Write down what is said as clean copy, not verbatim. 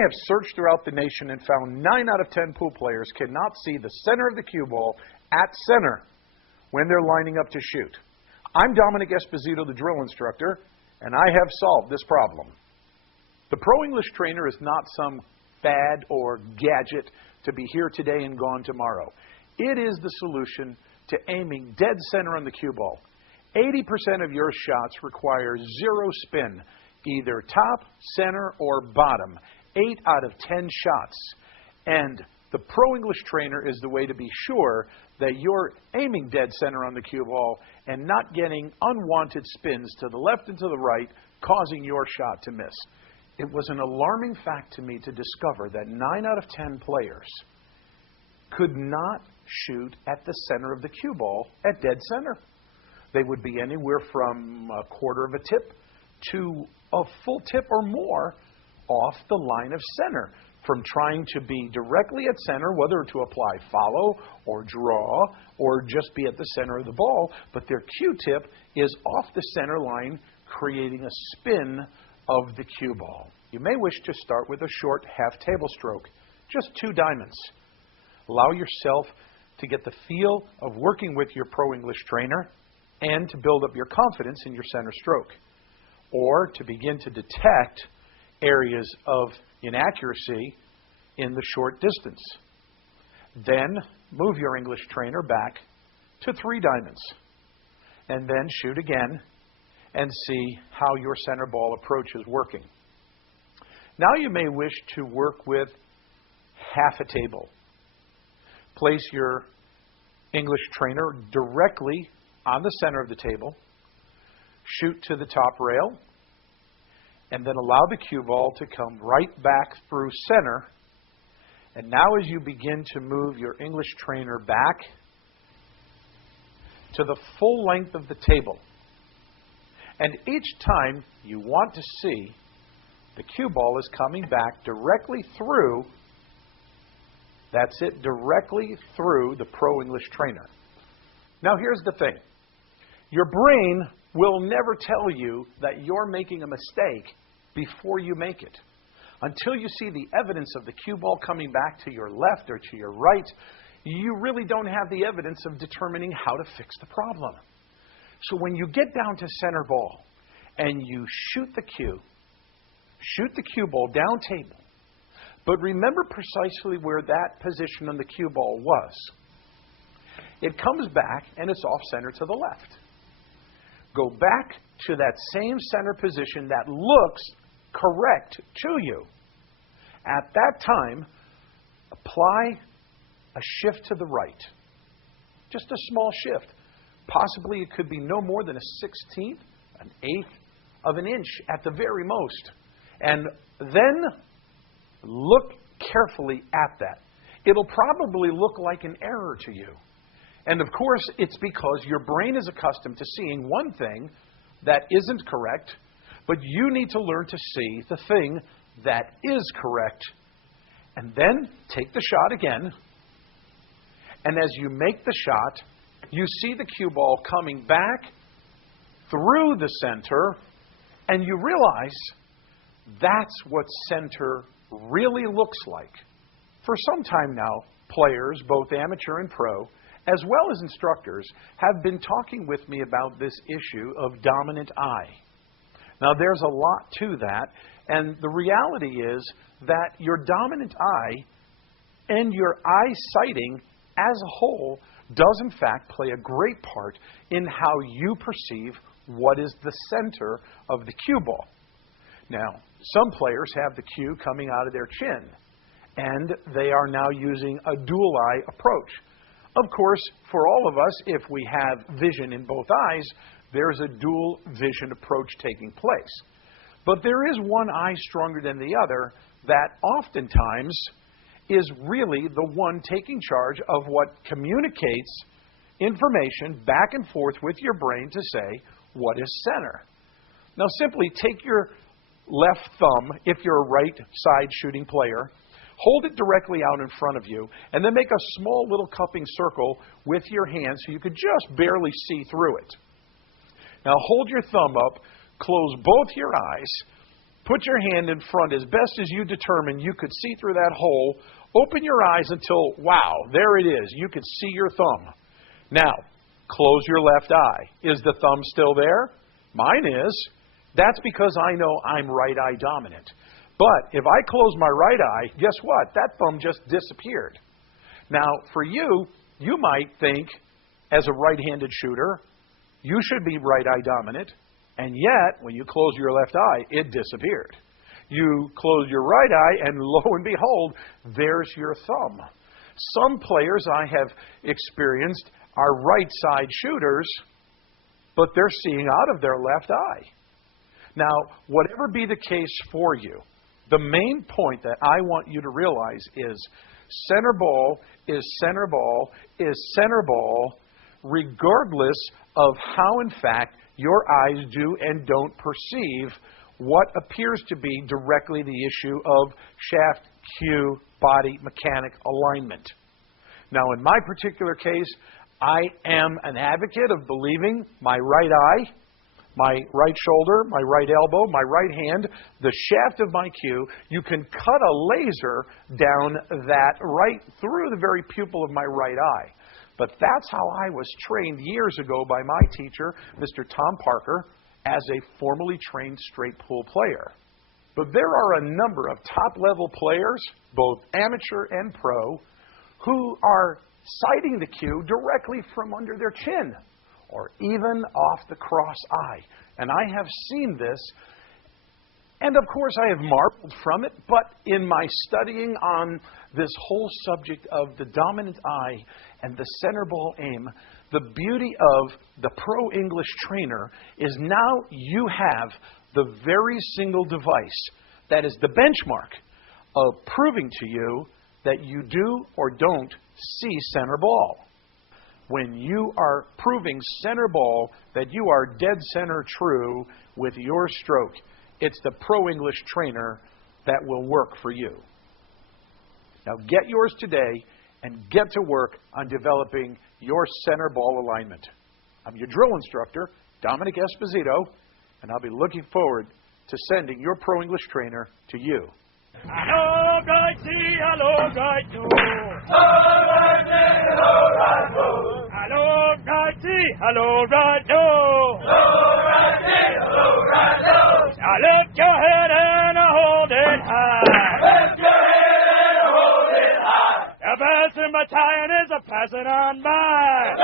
have searched throughout the nation and found 9 out of 10 pool players cannot see the center of the cue ball at center when they're lining up to shoot. I'm Dominic Esposito, the drill instructor, and I have solved this problem. The Pro English Trainer is not some fad or gadget to be here today and gone tomorrow. It is the solution to aiming dead center on the cue ball. 80% of your shots require zero spin, either top, center, or bottom. 8 out of 10 shots. And the Pro English Trainer is the way to be sure that you're aiming dead center on the cue ball and not getting unwanted spins to the left and to the right, causing your shot to miss. It was an alarming fact to me to discover that 9 out of 10 players could not shoot at the center of the cue ball at dead center. They would be anywhere from a quarter of a tip to a full tip or more off the line of center, from trying to be directly at center, whether to apply follow or draw or just be at the center of the ball, but their cue tip is off the center line, creating a spin of the cue ball. You may wish to start with a short half table stroke, just 2 diamonds. Allow yourself to get the feel of working with your Pro English Trainer and to build up your confidence in your center stroke, or to begin to detect areas of inaccuracy in the short distance. Then move your English Trainer back to 3 diamonds, and then shoot again and see how your center ball approach is working. Now you may wish to work with half a table. Place your English Trainer directly on the center of the table, shoot to the top rail, and then allow the cue ball to come right back through center. And now as you begin to move your English Trainer back to the full length of the table, and each time you want to see the cue ball is coming back directly through, that's it, directly through the Pro English Trainer. Now here's the thing. Your brain will never tell you that you're making a mistake before you make it. Until you see the evidence of the cue ball coming back to your left or to your right, you really don't have the evidence of determining how to fix the problem. So when you get down to center ball and you shoot the cue ball down table, but remember precisely where that position on the cue ball was. It comes back and it's off center to the left. Go back to that same center position that looks correct to you. At that time, apply a shift to the right. Just a small shift. Possibly it could be no more than a 1/16, an 1/8 of an inch at the very most. And then look carefully at that. It'll probably look like an error to you. And of course, it's because your brain is accustomed to seeing one thing that isn't correct, but you need to learn to see the thing that is correct. And then take the shot again. And as you make the shot, you see the cue ball coming back through the center, and you realize that's what center really looks like. For some time now, players, both amateur and pro, as well as instructors, have been talking with me about this issue of dominant eye. Now, there's a lot to that, and the reality is that your dominant eye and your eye sighting as a whole does in fact play a great part in how you perceive what is the center of the cue ball. Now, some players have the cue coming out of their chin, and they are now using a dual eye approach. Of course, for all of us, if we have vision in both eyes, there's a dual vision approach taking place. But there is one eye stronger than the other that oftentimes is really the one taking charge of what communicates information back and forth with your brain to say, what is center? Now simply take your left thumb, if you're a right side shooting player, hold it directly out in front of you, and then make a small little cupping circle with your hand so you could just barely see through it. Now hold your thumb up, close both your eyes, Put your hand in front as best as you determine you could see through that hole. Open your eyes until, wow, there it is. You can see your thumb. Now, close your left eye. Is the thumb still there? Mine is. That's because I know I'm right eye dominant. But if I close my right eye, guess what? That thumb just disappeared. Now, for you, you might think, as a right-handed shooter, you should be right eye dominant, and yet, when you close your left eye, it disappeared. You close your right eye, and lo and behold, there's your thumb. Some players I have experienced are right-side shooters, but they're seeing out of their left eye. Now, whatever be the case for you, the main point that I want you to realize is center ball is center ball is center ball, regardless of how, in fact, your eyes do and don't perceive what appears to be directly the issue of shaft, cue, body, mechanic alignment. Now, in my particular case, I am an advocate of believing my right eye, my right shoulder, my right elbow, my right hand, the shaft of my cue, you can cut a laser down that right through the very pupil of my right eye. But that's how I was trained years ago by my teacher, Mr. Tom Parker, as a formally trained straight pool player. But there are a number of top-level players, both amateur and pro, who are sighting the cue directly from under their chin, or even off the cross eye. And I have seen this, and of course I have marveled from it, but in my studying on this whole subject of the dominant eye and the center ball aim, the beauty of the pro English trainer is now you have the very single device that is the benchmark of proving to you that you do or don't see center ball. When you are proving center ball that you are dead center true with your stroke, it's the Pro English trainer that will work for you. Now get yours today and get to work on developing your center ball alignment. I'm your drill instructor, Dominic Esposito, and I'll be looking forward to sending your Pro English trainer to you. Hello, righty, hello, right, do. Hello, righty, hello, right, do. Now lift your head and hold it high. The best in battalion is a passing on by.